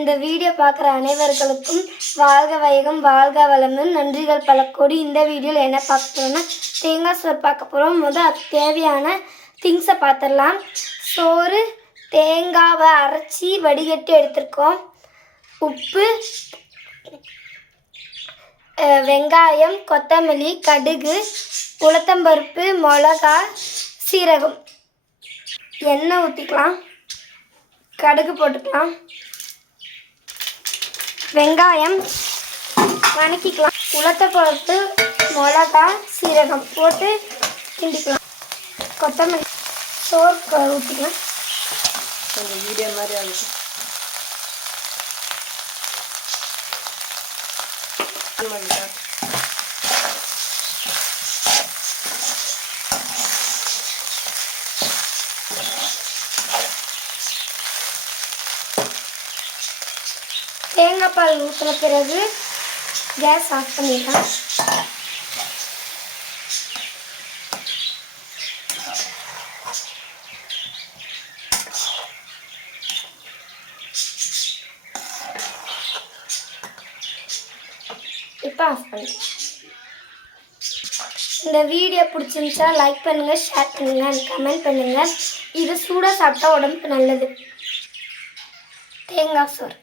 இந்த வீடியோ பார்க்குற அனைவர்களுக்கும் வாழ்க வையகம் வாழ்க வளமுடன் நன்றிகள் பல கோடி. இந்த வீடியோவில் என்ன பார்க்க போகிறோம்னா தேங்காய் சோறு பார்க்க போகிறோம். முதல் அதுக்கு தேவையான திங்ஸை பார்த்துடலாம். சோறு, தேங்காவை அரைச்சி வடிகட்டி எடுத்துருக்கோம், உப்பு, வெங்காயம், கொத்தமல்லி, கடுகு, உளுத்தம்பருப்பு, மிளகா, சீரகம். எண்ணெய் ஊற்றிக்கலாம், கடுகு போட்டுக்கலாம், வெங்காயம் வணக்கிக்கலாம், உளுத்தம்பருப்பு, மிளகா, சீரகம் போட்டு கிண்டிக்கலாம், கொத்தமல்லி, சோறு ஊற்றிக்கலாம். கொஞ்சம் வீடியோ மாதிரி ஆகுது. தேங்காய் பால் ஊற்றின பிறகு கேஸ் ஆஃப் பண்ணிடலாம். இப்போ ஆஃப் பண்ணிக்கலாம். இந்த வீடியோ பிடிச்சிருந்துச்சா லைக் பண்ணுங்கள், ஷேர் பண்ணுங்கள், கமெண்ட் பண்ணுங்கள். இது சூடாக சாப்பிட்டா உடம்புக்கு நல்லது. தேங்காய் சோறு.